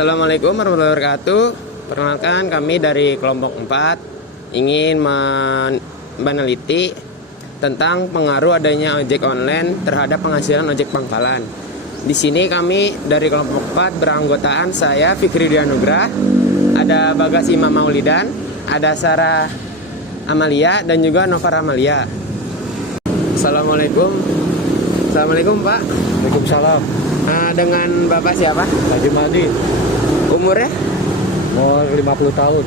Assalamualaikum warahmatullahi wabarakatuh. Perkenalkan, kami dari kelompok 4 ingin meneliti tentang pengaruh adanya ojek online terhadap penghasilan ojek pangkalan. Di sini kami dari kelompok 4 beranggotaan saya Fikri Dianugrah, ada Bagas Imam Maulidan, ada Sarah Amalia dan juga Nova Amalia. Assalamualaikum. Assalamualaikum Pak. Waalaikumsalam. Dengan Bapak siapa? Haji Madi. Umurnya? Mau 50 tahun.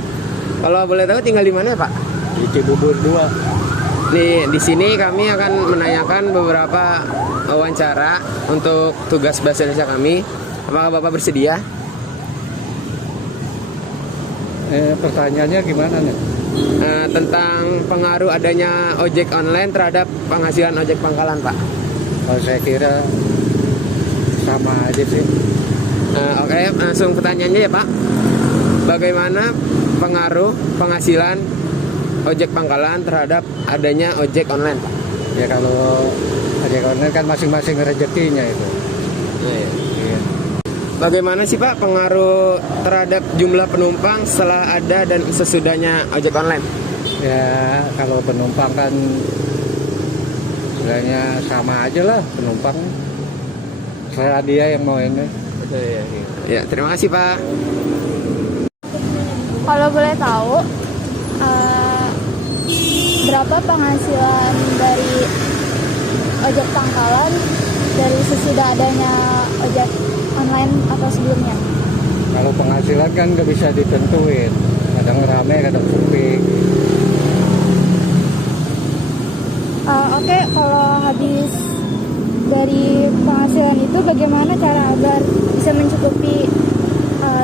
Kalau boleh tahu tinggal di mana Pak? Di Cibubur 2. Di sini kami akan menanyakan beberapa wawancara untuk tugas bahasa Indonesia kami. Apakah Bapak bersedia? Pertanyaannya gimana nih? Tentang pengaruh adanya ojek online terhadap penghasilan ojek pangkalan Pak. Kalau saya kira sama aja sih. Oke, langsung pertanyaannya ya Pak. Bagaimana pengaruh penghasilan ojek pangkalan terhadap adanya ojek online Pak? Ya kalau ojek online kan masing-masing rezekinya itu. Iya. Bagaimana sih Pak pengaruh terhadap jumlah penumpang setelah ada dan sesudahnya ojek online? Ya kalau penumpang kan sebenarnya sama aja lah penumpang. Saya dia yang mau ini. Ya, terima kasih Pak. Kalau boleh tahu, berapa penghasilan dari ojek pangkalan dari sesudah adanya ojek online atau sebelumnya? Kalau penghasilan kan nggak bisa ditentuin. Kadang rame, kadang sepi. Oke, kalau habis dari penghasilan itu bagaimana cara agar bisa mencukupi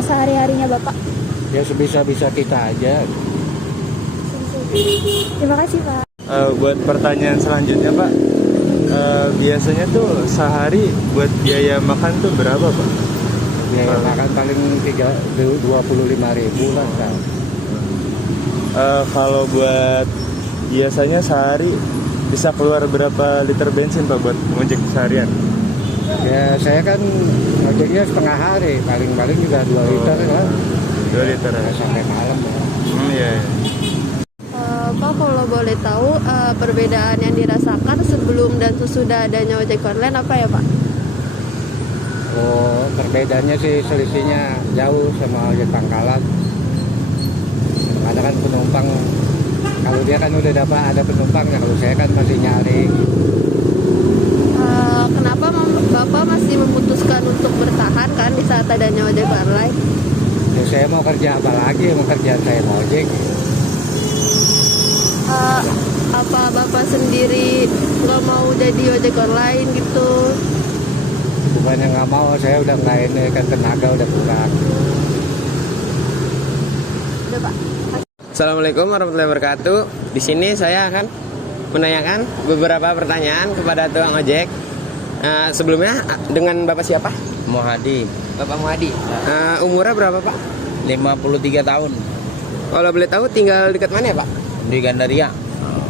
sehari-harinya Bapak? Ya sebisa-bisa kita aja. Terima kasih Pak. Buat pertanyaan selanjutnya Pak, biasanya tuh sehari buat biaya makan tuh berapa Pak? Biaya makan paling 25.000 lah kan. Kalau buat biasanya sehari bisa keluar berapa liter bensin Pak buat ngojek seharian? Ya saya kan ngojeknya setengah hari, paling-paling juga 2 liter lah. 2 liter Ya, sampai malam ya. Iya. Pak, kalau boleh tahu perbedaan yang dirasakan sebelum dan sesudah adanya ojek online apa ya Pak? Oh, perbedaannya sih selisihnya jauh sama ojek pangkalan. Ada kan penumpang, kalau dia kan udah dapat ada penumpang, ya kalau saya kan masih nyari. Kenapa Bapak masih memutuskan untuk bertahan kan di saat adanya ojek online? Ya, saya mau kerja apa lagi, mau kerjaan saya mau ojek. Apa Bapak sendiri nggak mau jadi ojek online gitu? Bukannya nggak mau, saya udah nggak ini, kan tenaga udah kurang. Udah Pak. Assalamualaikum warahmatullahi wabarakatuh. Di sini saya akan menanyakan beberapa pertanyaan kepada tukang ojek. Sebelumnya dengan Bapak siapa? Muhadi, Bapak Muhadi. Umurnya berapa Pak? 53 tahun, Kalau boleh tahu tinggal dekat mana ya Pak? di Gandaria.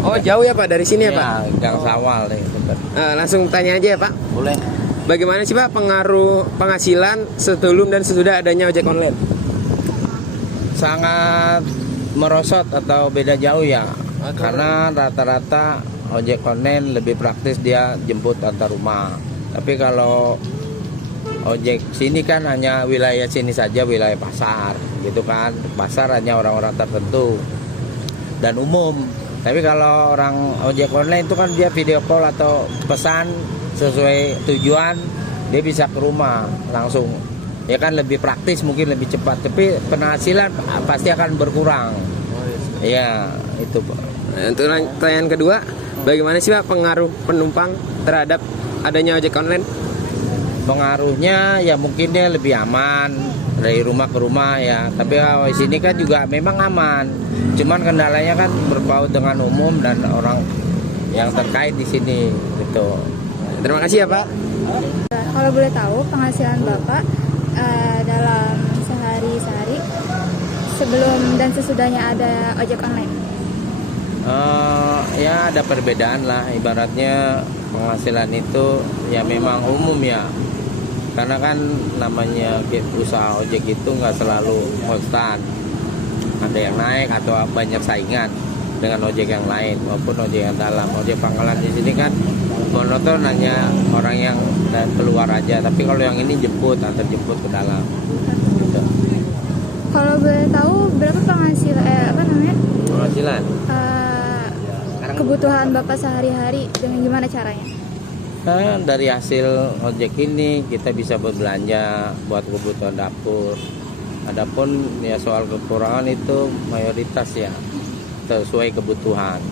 Oh jauh ya Pak dari sini ya Pak? Gang Sawal deh, tempat. Langsung tanya aja ya Pak. Boleh. Bagaimana sih Pak pengaruh penghasilan sebelum dan sesudah adanya ojek online? Sangat merosot atau beda jauh ya. Karena rata-rata ojek online lebih praktis, dia jemput antar rumah. Tapi kalau ojek sini kan hanya wilayah sini saja, wilayah pasar gitu kan. Pasar hanya orang-orang tertentu dan umum. Tapi kalau orang ojek online itu kan dia video call atau pesan sesuai tujuan, dia bisa ke rumah langsung. Ya kan lebih praktis, mungkin lebih cepat. Tapi penghasilan pasti akan berkurang. Ya itu Pak. Untuk pertanyaan kedua, bagaimana sih Pak pengaruh penumpang terhadap adanya ojek online? Pengaruhnya ya mungkin dia lebih aman dari rumah ke rumah ya. Tapi kalau di sini kan juga memang aman. Cuman kendalanya kan berpaut dengan umum dan orang yang terkait di sini gitu. Terima kasih ya Pak. Kalau boleh tahu penghasilan Bapak dalam sehari-hari sebelum dan sesudahnya ada ojek online? Ya ada perbedaan lah, ibaratnya penghasilan itu ya memang umum ya. Karena kan namanya usaha ojek itu nggak selalu konstan. Ada yang naik atau banyak saingan dengan ojek yang lain maupun ojek yang dalam. Ojek pangkalan di sini kan monoton, hanya orang yang keluar aja. Tapi kalau yang ini jemput, antar jemput ke dalam. Gitu. Kalau boleh tahu berapa penghasilan Penghasilan? Kebutuhan Bapak sehari-hari dengan gimana caranya? Nah, dari hasil ojek ini kita bisa berbelanja buat kebutuhan dapur. Adapun ya soal kekurangan itu mayoritas ya sesuai kebutuhan.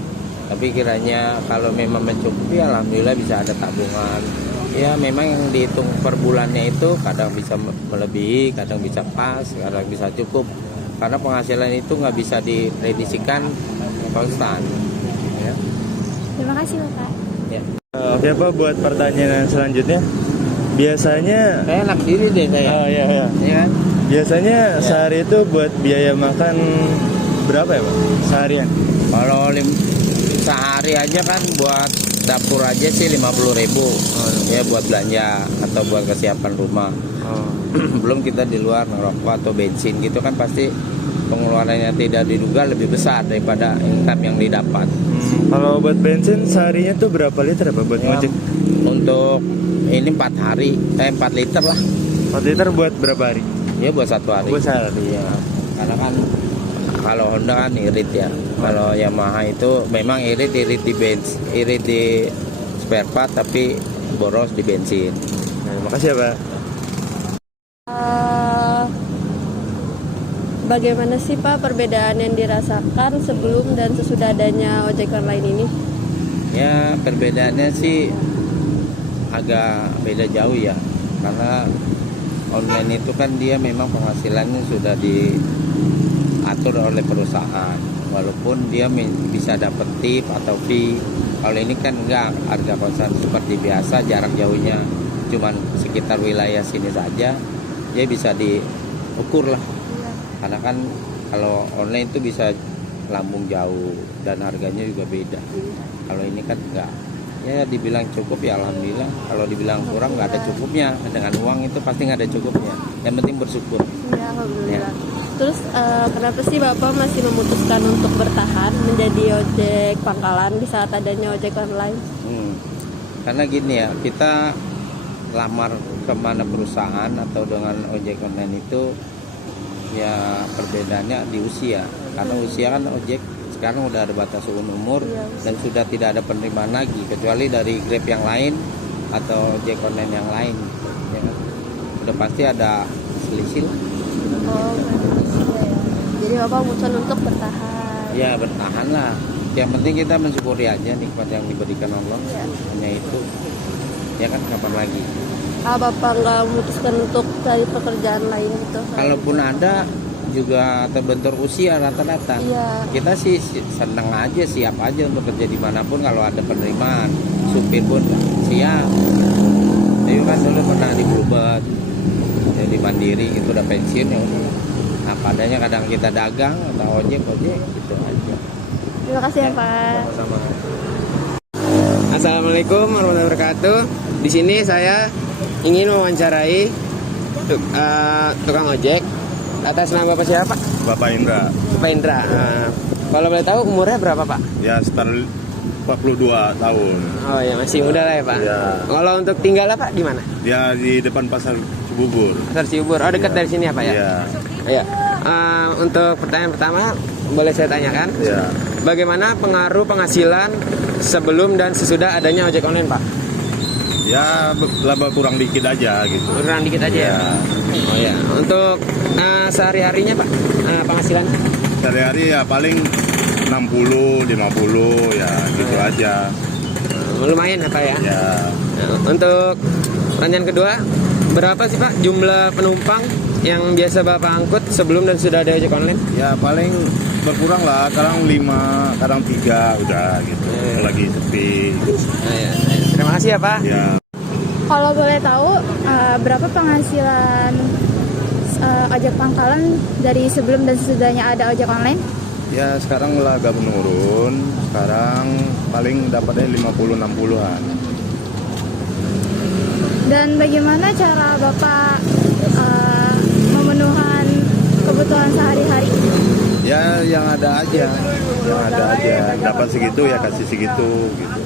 Tapi kiranya kalau memang mencukupi, alhamdulillah bisa ada tabungan. Ya memang yang dihitung per bulannya itu kadang bisa melebihi, kadang bisa pas, kadang bisa cukup. Karena penghasilan itu nggak bisa diprediksikan konstan. Ya. Terima kasih Bapak. Ya. Oke Pak, buat pertanyaan selanjutnya, biasanya Saya enak diri deh saya. oh iya iya. Ya kan? Biasanya sehari itu buat biaya makan berapa ya Pak? Seharian? Kalau sehari aja kan buat dapur aja sih 50.000 ya buat belanja atau buat kesiapan rumah. Oh. Belum kita di luar ngerokok atau bensin gitu kan pasti pengeluarannya tidak diduga lebih besar daripada income yang didapat. Kalau buat bensin seharinya tuh berapa liter Pak buat Ya, ngojek? untuk ini 4 liter lah. 4 liter buat berapa hari? Ya buat 1 hari. Buat sehari. Iya. Karena kan kalau Honda kan irit ya. Kalau Yamaha itu memang irit di spare part tapi boros di bensin. Nah, makasih ya Pak. Bagaimana sih Pak perbedaan yang dirasakan sebelum dan sesudah adanya ojek online ini? Ya perbedaannya sih agak beda jauh ya. Karena online itu kan dia memang penghasilannya sudah diatur oleh perusahaan. Walaupun dia bisa dapat tip atau fee. Kalau ini kan enggak, harga konstan seperti biasa, jarak jauhnya cuman sekitar wilayah sini saja. Dia bisa diukur lah. Karena kan kalau online itu bisa lambung jauh dan harganya juga beda. Kalau ini kan enggak. Ya dibilang cukup ya alhamdulillah. Kalau dibilang kurang nggak ada cukupnya. Dengan uang itu pasti nggak ada cukupnya. Yang penting bersyukur. Ya alhamdulillah. Terus kenapa sih Bapak masih memutuskan untuk bertahan menjadi ojek pangkalan di saat adanya ojek online? Karena gini ya, kita lamar kemana perusahaan atau dengan ojek online itu ya perbedaannya di usia. Karena usia kan ojek sekarang udah ada batas umur dan sudah tidak ada penerimaan lagi kecuali dari Grab yang lain atau ojek online yang lain. Ya kan? Udah pasti ada selisih lah. Oh, jadi Bapak memutuskan untuk bertahan. Ya bertahan lah. Yang penting kita mensyukuri aja nikmat yang diberikan Allah. Ya. Hanya itu. Ya kan kapan lagi? Bapak nggak memutuskan untuk cari pekerjaan lain gitu? Kalaupun ada juga terbentur usia rata-rata. Iya. Kita sih senang aja, siap aja untuk kerja dimanapun kalau ada penerimaan. Supir pun siap. Jadi kan dulu pernah di Bluebird, jadi mandiri itu udah pensiun ya. Nah padanya kadang kita dagang atau ojek gitu aja. Terima kasih ya Pak. Sama-sama. Assalamualaikum warahmatullahi wabarakatuh. Di sini saya ingin mewawancarai tukang ojek. Atas nama Bapak siapa? Bapak Indra, Bapak Indra. Kalau boleh tahu umurnya berapa Pak? ya sekitar 42 tahun. Oh ya masih muda lah ya Pak. Ya. Kalau untuk tinggalnya Pak di mana? Dia di depan pasar Cibubur. Pasar Cibubur. Oh dekat dari sini ya Pak ya? Iya. Iya. Untuk pertanyaan pertama boleh saya tanyakan? Ya. Bagaimana pengaruh penghasilan sebelum dan sesudah adanya ojek online Pak? Ya laba kurang dikit aja gitu. Kurang dikit aja ya. Oh ya. Untuk sehari-harinya Pak penghasilan? Sehari-hari ya paling 60, 50 ya gitu aja. Lumayan ya Pak ya? Ya. Nah, untuk pertanyaan kedua, berapa sih Pak jumlah penumpang yang biasa Bapak angkut sebelum dan sudah ada ojek online? Ya paling berkurang lah, kadang 5, kadang 3 udah gitu. Lagi sepi. Nah, ya. Terima kasih ya Pak. Ya. Kalau boleh tahu berapa penghasilan ojek pangkalan dari sebelum dan sesudahnya ada ojek online? Ya sekarang lah agak menurun. Sekarang paling dapatnya 50-60an. Dan bagaimana cara Bapak memenuhan kebutuhan sehari-hari? Ya yang ada aja, dapat segitu ya kasih segitu gitu.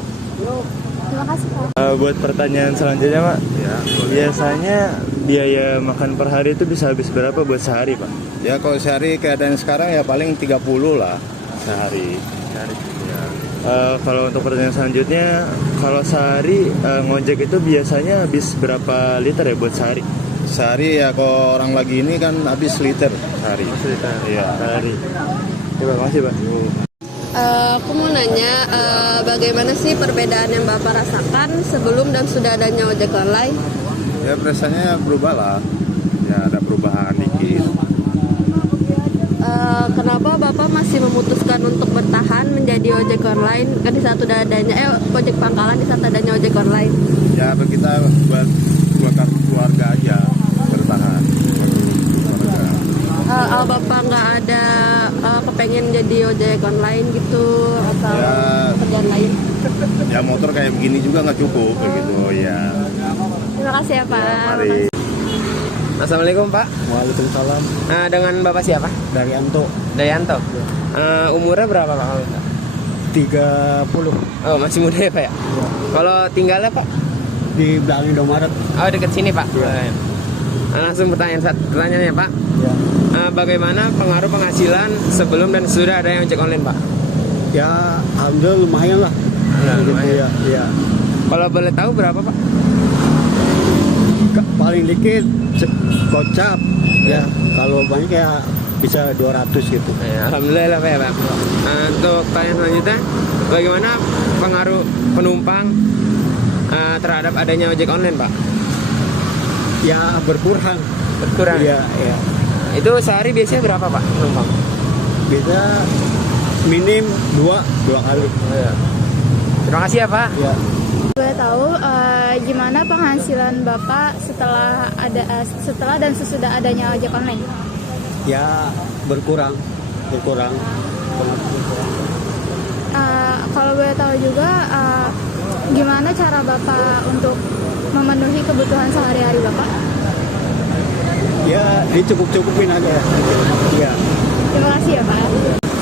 Terima kasih Pak. Buat pertanyaan selanjutnya Pak, Ya, biasanya biaya makan per hari itu bisa habis berapa buat sehari Pak? ya kalau sehari keadaan sekarang ya paling 30 lah sehari. Ya. Kalau untuk pertanyaan selanjutnya, kalau sehari ngojek itu biasanya habis berapa liter ya buat sehari? Sehari ya kalau orang lagi ini kan habis liter sehari. Iya. Sehari. Terima kasih Pak. Aku mau nanya, bagaimana sih perbedaan yang Bapak rasakan sebelum dan sudah adanya ojek online? Ya rasanya berubah lah. Ya ada perubahan dikit. Kenapa Bapak masih memutuskan untuk bertahan menjadi ojek online kan di saat sudah adanya ojek pangkalan di saat adanya ojek online? Ya kita buat keluarga aja bertahan. Kalau Bapak nggak ada kepengen jadi ojek online gitu atau Ya. pekerjaan lain? Ya motor kayak begini juga nggak cukup kayak gitu. Ya. Terima kasih ya Pak. Mari. Assalamualaikum Pak. Waalaikumsalam. Nah, dengan Bapak siapa? Dari Anto Dayanto. Umurnya berapa Pak? 30 Oh, masih muda ya Pak ya? Kalau tinggalnya Pak? di belakang Indomaret. Oh, dekat sini Pak. Langsung pertanyaannya Pak. Ya. Bagaimana pengaruh penghasilan sebelum dan sudah ada ojek online Pak? Ya alhamdulillah lumayan lah. Lumayan. Ya. Kalau boleh tahu berapa Pak? Paling dikit gocap. Ya kalau banyak ya bisa 200 gitu. Ya, alhamdulillah Pak ya Pak. Untuk pertanyaan selanjutnya, bagaimana pengaruh penumpang terhadap adanya ojek online Pak? Ya berkurang. Berkurang. Iya. Itu sehari biasanya berapa Pak penumpang? Bisa minim dua kali. Terima kasih ya Pak. Ya. Boleh tahu gimana penghasilan Bapak setelah dan sesudah adanya ojek online? Ya berkurang. Kalau boleh tahu juga gimana cara Bapak untuk memenuhi kebutuhan sehari-hari Bapak? Ya dicukup-cukupin aja ya. Ya. Terima kasih ya Pak.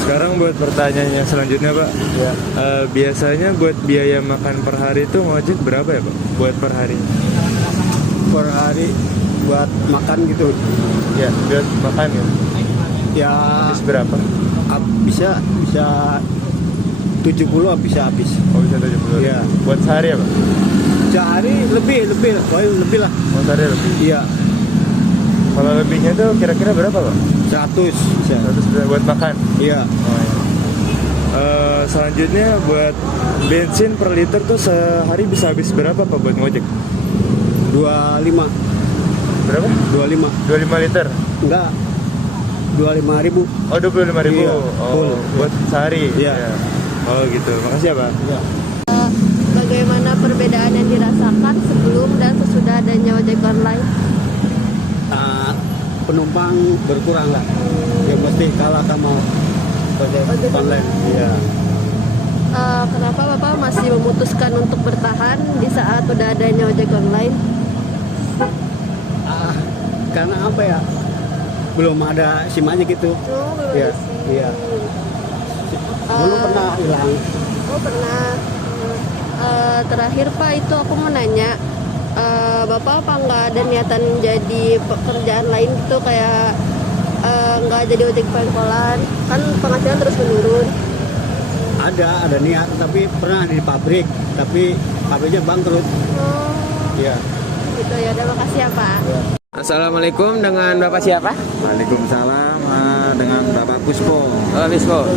Sekarang buat pertanyaan yang selanjutnya Pak. Ya. Biasanya buat biaya makan per hari itu ngojek berapa ya Pak? Buat per hari? Per hari buat makan gitu. Ya, buat makan ya. Ya Habis berapa? bisa 70 bisa habis. Oh, bisa 70. Iya. Buat sehari ya Pak? Sehari lebih lah. Oh, sehari lebih. Iya. Kalau lebihnya tuh kira-kira berapa Pak? 100 bisa. 100 buat makan. Iya. Selanjutnya buat bensin per liter tuh sehari bisa habis berapa Pak buat ngojek? 25. Berapa? 25. 25 liter. Enggak. 25.000. Oh, 25.000. Iya, Oh, full. buat sehari. Iya. Ya. Oh, gitu. Makasih ya Pak. Iya. Bagaimana perbedaan yang dirasakan sebelum dan sesudah adanya ojek online? Penumpang berkurang lah. Ya mesti kalah sama ojek online. Iya. Kenapa Bapak masih memutuskan untuk bertahan di saat sudah adanya ojek online? Karena apa ya? Belum ada SIM aja gitu. Iya. Iya. Dulu pernah hilang. Oh pernah. Terakhir Pak itu aku mau nanya, Bapak apa nggak ada niatan jadi pekerjaan lain gitu kayak nggak jadi ojek pangkalan? Kan penghasilan terus menurun. Ada niat, tapi pernah di pabrik, tapi pabriknya bangkrut. Oh Iya. gitu ya, udah makasih ya Pak. Assalamualaikum, dengan Bapak siapa? Waalaikumsalam, dengan Bapak Puspo. Oh, Bispo.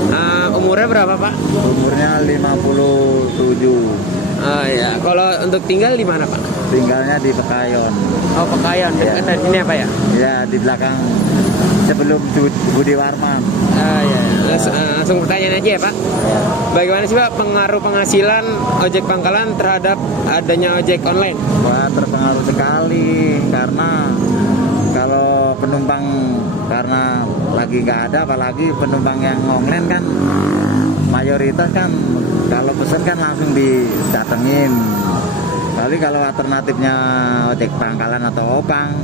Umurnya berapa Pak? Umurnya 57. Oh ya, kalau untuk tinggal di mana Pak? Tinggalnya di Pekayon. Oh, Pekayon. Iya. Dekat dari sini apa ya? Ya, di belakang sebelum Budi Warman. Ya. Langsung pertanyaan aja ya Pak. Bagaimana sih Pak pengaruh penghasilan ojek pangkalan terhadap adanya ojek online? Wah, terpengaruh sekali karena kalau penumpang karena lagi nggak ada, apalagi penumpang yang online kan mayoritas kan kalau pesen kan langsung didatengin. Kali kalau alternatifnya ojek pangkalan atau opang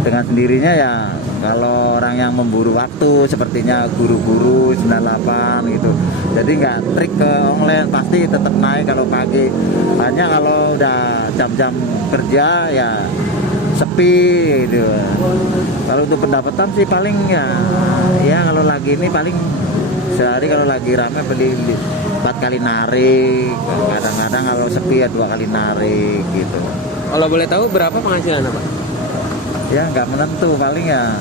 dengan sendirinya ya, kalau orang yang memburu waktu sepertinya guru-guru 98 gitu, jadi nggak trik ke online, pasti tetap naik kalau pagi. Hanya kalau udah jam-jam kerja ya sepi gitu. Kalau untuk pendapatan sih paling ya kalau lagi ini paling sehari kalau lagi rame beli 4 kali narik, kadang-kadang kalau sepi ya 2 kali narik gitu. Kalau boleh tahu berapa penghasilan Pak? Ya nggak menentu, paling ya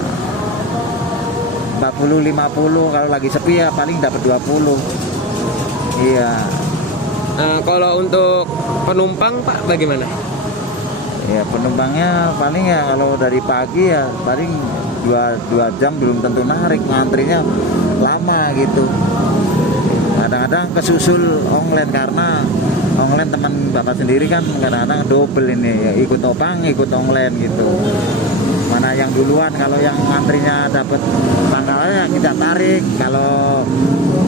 40-50, kalau lagi sepi ya paling dapat 20. Iya. Kalau untuk penumpang Pak bagaimana? Ya penumpangnya paling ya kalau dari pagi ya paling 2 jam belum tentu narik, ngantrinya lama gitu. Kadang-kadang kesusul online, karena online teman bapak sendiri kan kadang-kadang double ini ya, ikut opang ikut online gitu. Mana yang duluan, kalau yang ngantrinya dapat pangkalannya kita tarik, kalau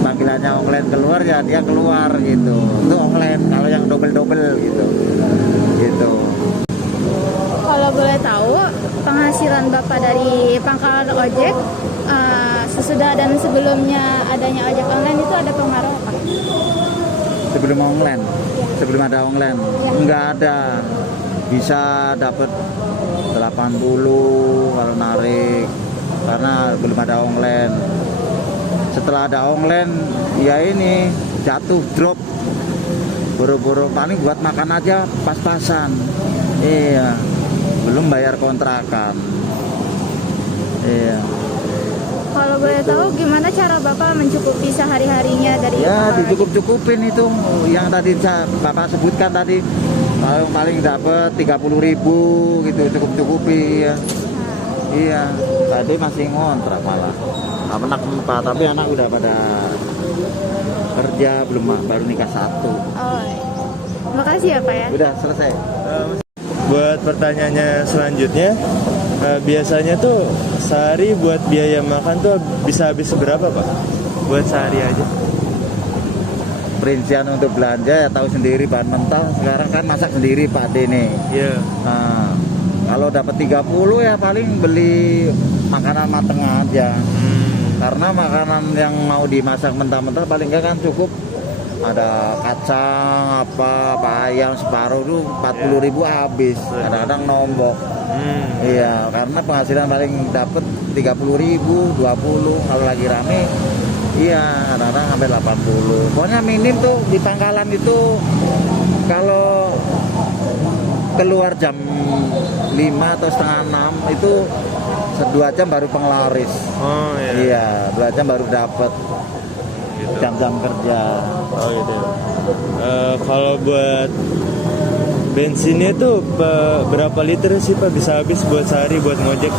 panggilannya online keluar ya dia keluar gitu. Itu online, kalau yang double gitu. Gitu. Kalau boleh tahu, penghasilan Bapak dari pangkalan ojek sesudah dan sebelumnya adanya ojek online itu ada pengaruh apa? Sebelum online, sebelum ada online, nggak ada. Bisa dapat 80 kalau narik, karena belum ada online. Setelah ada online, ya ini jatuh, drop. Boro-boro paling buat makan aja pas-pasan. Iya, belum bayar kontrakan. Iya. Kalau boleh tahu gimana cara Bapak mencukupi sehari-harinya dari Ya pangkalan ojek? dicukup-cukupin itu yang tadi Bapak sebutkan tadi, paling dapat 30.000 gitu, cukup-cukupi ya. Iya, tadi masih ngontrak malah. Anak 4, tapi anak udah pada kerja, belum, baru nikah 1. Oh, makasih ya Pak ya. Udah selesai. Buat pertanyaannya selanjutnya, biasanya tuh sehari buat biaya makan tuh bisa habis berapa Pak? Buat sehari aja. Perincian untuk belanja ya tahu sendiri, bahan mentah sekarang kan masak sendiri Pak Dene. Iya. Nah, kalau dapat 30 ya paling beli makanan mateng aja. Karena makanan yang mau dimasak mentah-mentah paling enggak kan cukup ada kacang apa ayam separuh tuh 40.000 habis, kadang-kadang nombok. Iya, karena penghasilan paling dapat 30.000, 20 kalau lagi rame. Iya, kadang-kadang sampai 80. Pokoknya minim tuh di pangkalan itu kalau keluar jam 5 atau setengah 6 itu 2 jam baru penglaris. Oh iya. Iya, 2 jam baru dapat Gitu. jam-jam kerja. Oh gitu. Kalau buat bensinnya tuh berapa liter sih Pak bisa habis buat sehari buat ngojek?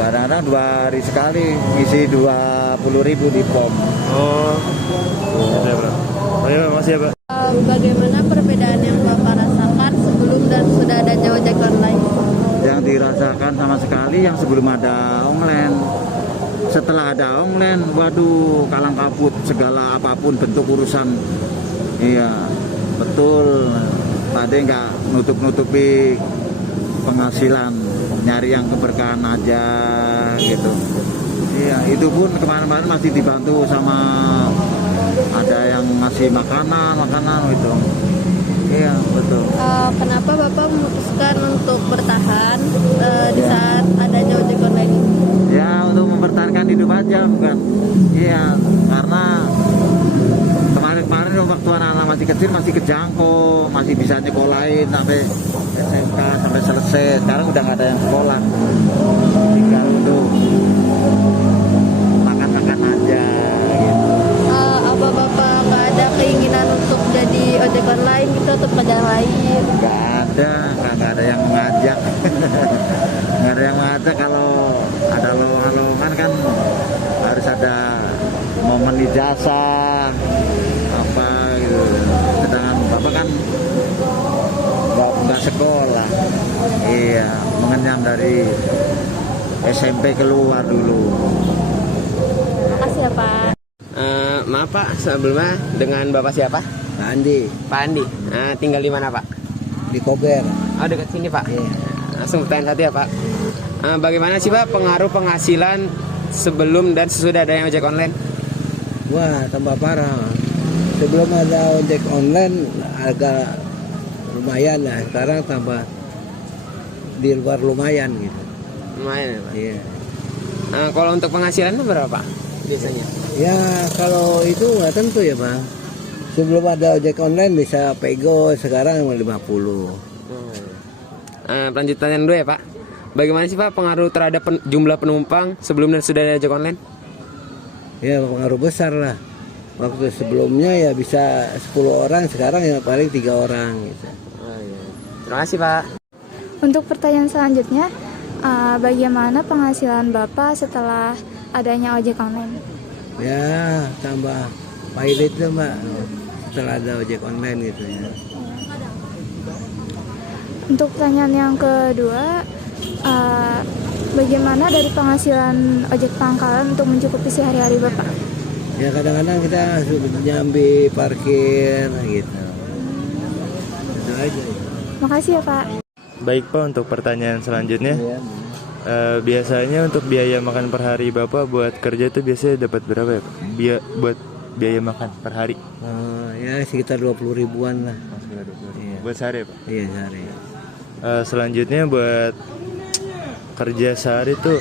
Kadang-kadang 2 hari sekali ngisi 20.000 di pom. Oh, gitu ya Bro. Oh iya, makasih ya Pak. Bagaimana perbedaan yang Bapak rasakan sebelum dan sudah adanya ojek online? Yang dirasakan sama sekali yang sebelum ada online. Setelah ada online, waduh, kalang kabut segala apapun bentuk urusan. Iya, betul. Tadi nggak nutup-nutupi penghasilan, nyari yang keberkahan aja gitu. Iya, itu pun kemarin-kemarin masih dibantu sama ada yang ngasih makanan gitu. Iya, betul. Kenapa Bapak memutuskan untuk bertahan di saat adanya ojek online ini? Ya, untuk mempertahankan hidup aja, bukan. Iya, karena kemarin waktu anak-anak masih kecil masih kejangkau, masih bisa nyekolahin sampai SMK sampai selesai. Sekarang udah nggak ada yang sekolah, tinggal untuk makan-makan aja gitu. Apa Bapak nggak ada keinginan untuk jadi ojek online gitu atau pekerjaan lain? Nggak ada yang mengajak. Nggak ada yang mengajak. Kalau ada lowongan-lowongan kan harus ada momen ijazah apa gitu. Sedangkan Bapak kan nggak sekolah. Iya, mengenyam dari SMP keluar dulu. Makasih ya Pak. Maaf Pak, sebelumnya dengan Bapak siapa? Pak Andi, Pak Andi. Tinggal di mana Pak? di Kober. Oh, dekat sini Pak. Iya. Langsung pertanyaan satu ya Pak. Bagaimana sih Pak pengaruh penghasilan sebelum dan sesudah adanya ojek online? Wah, tambah parah. Sebelum ada ojek online agak lumayan lah. Sekarang tambah di luar lumayan gitu. Lumayan ya Pak. Iya. Kalau untuk penghasilannya berapa Pak biasanya? Ya kalau itu nggak tentu ya Bang. Sebelum ada ojek online bisa pego, sekarang 50. Lanjutan yang dua ya Pak. Bagaimana sih Pak pengaruh terhadap jumlah penumpang sebelum dan sudah ada ojek online? Ya pengaruh besar lah. Waktu sebelumnya ya bisa 10 orang, sekarang ya paling 3 orang gitu. Terima kasih Pak. Untuk pertanyaan selanjutnya, bagaimana penghasilan Bapak setelah adanya ojek online? Ya tambah pilot lah Mbak, setelah ada ojek online gitu ya. Untuk pertanyaan yang kedua, bagaimana dari penghasilan ojek pangkalan untuk mencukupi sehari-hari Bapak? Ya kadang-kadang kita nyambi parkir gitu. Itu aja. Makasih ya Pak. Baik Pak, untuk pertanyaan selanjutnya. Biasanya untuk biaya makan per hari Bapak buat kerja itu biasanya dapat berapa ya Pak? Buat biaya makan per hari? Ya sekitar 20 ribuan lah. Iya. Buat sehari ya Pak? Iya sehari. Selanjutnya buat kerja sehari tuh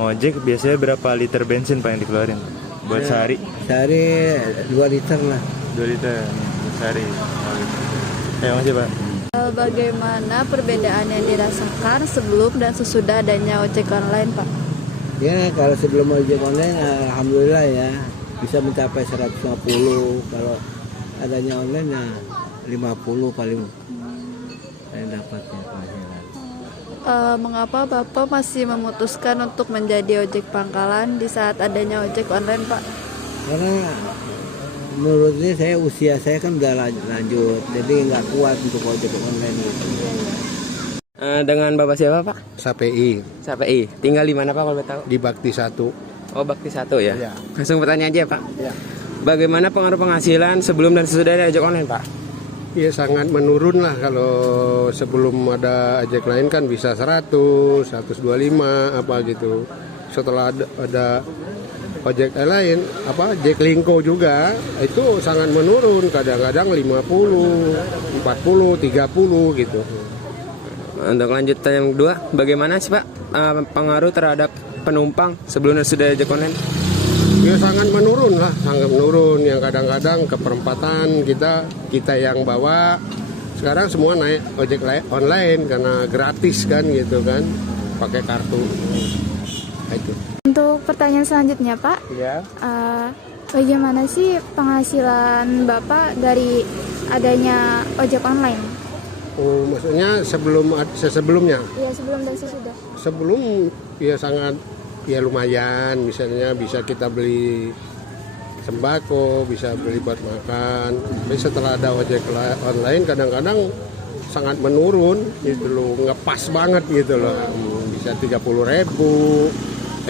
ngojek biasanya berapa liter bensin Pak yang dikeluarin buat sehari? Sehari 2 liter lah. 2 liter sehari. Terima kasih Pak. Bagaimana perbedaan yang dirasakan sebelum dan sesudah adanya ojek online, Pak? Ya kalau sebelum ojek online alhamdulillah ya bisa mencapai 150. Kalau adanya online ya 50 paling saya dapatnya penghasilan. Mengapa Bapak masih memutuskan untuk menjadi ojek pangkalan di saat adanya ojek online, Pak? Karena menurutnya usia saya kan udah lanjut, jadi nggak kuat untuk ojek online gitu. Dengan Bapak siapa Pak? SAPI SAPI. Tinggal di mana Pak kalau boleh tahu? di Bakti 1. Oh, Bakti 1 ya? Iya. Langsung bertanya aja Pak. Iya. Bagaimana pengaruh penghasilan sebelum dan sesudah ada ojek online Pak? Ya sangat menurun lah. Kalau sebelum ada ojek lain kan bisa 100, 125 apa gitu. Setelah ada ojek lain, Jaklingko juga itu sangat menurun. Kadang-kadang 50, 40, 30 gitu. Untuk lanjutan yang kedua, bagaimana sih Pak pengaruh terhadap penumpang sebelum dan sudah ojek online? Ya sangat menurun lah, sangat menurun. Yang kadang-kadang ke perempatan kita yang bawa sekarang semua naik ojek online karena gratis kan gitu kan, pakai kartu. Itu. Untuk pertanyaan selanjutnya Pak, Ya. Bagaimana sih penghasilan Bapak dari adanya ojek online? Oh, maksudnya sebelumnya? Iya, sebelum dan sesudah. Sebelum ya sangat ya lumayan, misalnya bisa kita beli sembako, bisa beli buat makan. Tapi setelah ada ojek online kadang-kadang sangat menurun gitu loh, ngepas banget gitu loh. Bisa 30.000,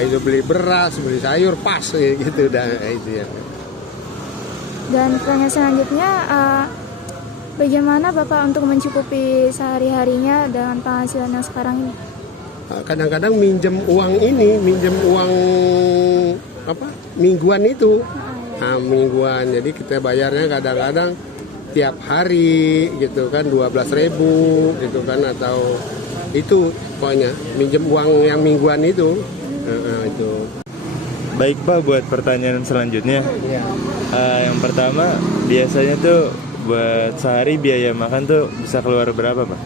itu beli beras, beli sayur pas gitu dah itu ya. Dan pertanyaan selanjutnya, bagaimana Bapak untuk mencukupi sehari-harinya dengan penghasilan yang sekarang ini? Kadang-kadang minjem uang mingguan itu. Mingguan, jadi kita bayarnya kadang-kadang tiap hari gitu kan 12.000 gitu kan, atau itu pokoknya minjem uang yang mingguan itu. Itu. Baik Pak, buat pertanyaan selanjutnya. Yang pertama, biasanya tuh buat sehari biaya makan tuh bisa keluar berapa Pak?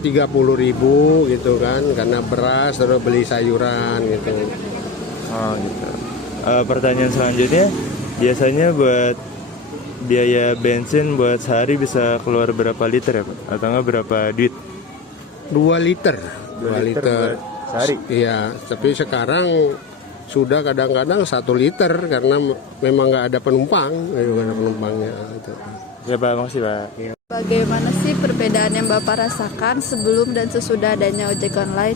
30.000 gitu kan, karena beras terus beli sayuran gitu. Oh gitu. Pertanyaan selanjutnya, biasanya buat biaya bensin buat sehari bisa keluar berapa liter ya Pak? Atau nggak berapa duit? 2 liter. 2 liter buat sehari? Iya, tapi sekarang sudah kadang-kadang 1 liter karena memang nggak ada penumpang, nggak ada penumpangnya. Gitu. Ya Pak, makasih Pak. Ya. Bagaimana sih perbedaan yang Bapak rasakan sebelum dan sesudah adanya ojek online?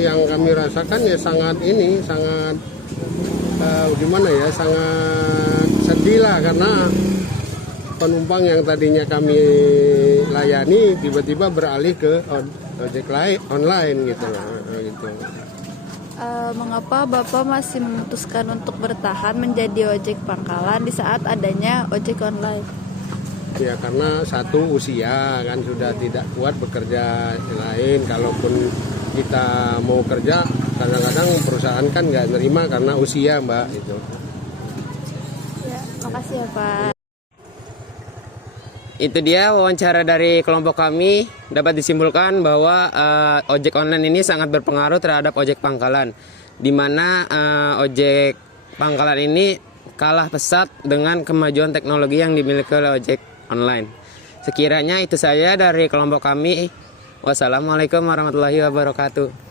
Yang kami rasakan ya sangat gimana ya, sangat sedih lah karena penumpang yang tadinya kami layani tiba-tiba beralih ke ojek online gitu loh. Gitu. Mengapa Bapak masih memutuskan untuk bertahan menjadi ojek pangkalan di saat adanya ojek online? Ya karena satu usia kan sudah tidak kuat bekerja lain. Kalaupun kita mau kerja, kadang-kadang perusahaan kan nggak nerima karena usia, Mbak. Itu. Ya, makasih ya Pak. Itu dia wawancara dari kelompok kami. Dapat disimpulkan bahwa ojek online ini sangat berpengaruh terhadap ojek pangkalan, di mana ojek pangkalan ini kalah pesat dengan kemajuan teknologi yang dimiliki oleh ojek online. Sekiranya itu saya dari kelompok kami. Wassalamualaikum warahmatullahi wabarakatuh.